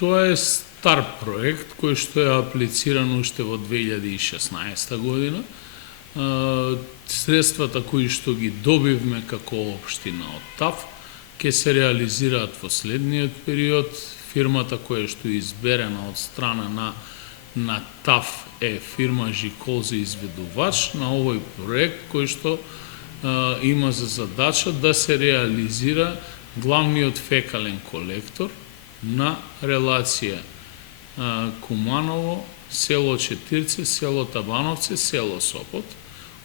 Тоа е стар проект кој што е аплициран уште во 2016 година. Средствата кои што ги добивме како општина од ТАФ ќе се реализираат во следниот период. Фирмата која што е изберена од страна на ТАФ е фирма Жикол за изведувач на овој проект кој што има за задача да се реализира главниот фекален колектор на релација Куманово, село Четирце, село Табановце, село Сопот.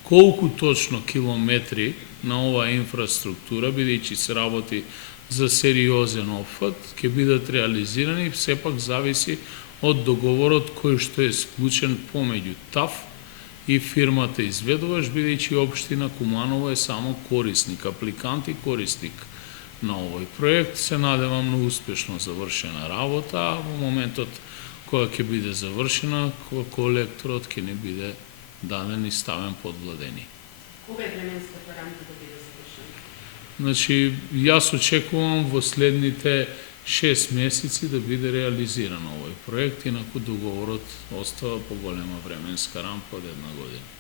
Колку точно километри на оваа инфраструктура, бидејќи се работи за сериозен опфат, ќе бидат реализирани, сепак зависи од договорот кој што е склучен помеѓу ТАФ и фирмата изведувач, бидејќи општина Куманово е само корисник, апликант и корисник на овој проект. Се надевам на успешно завршена работа, а во моментот кога ќе биде завршена, колекторот ќе не биде даден и ставен под владение. Кога е временската рамка да биде завршена? Значи, јас очекувам во следните 6 месеци да биде реализиран овој проект, инаку договорот остава по голема временска рамка од 1 година.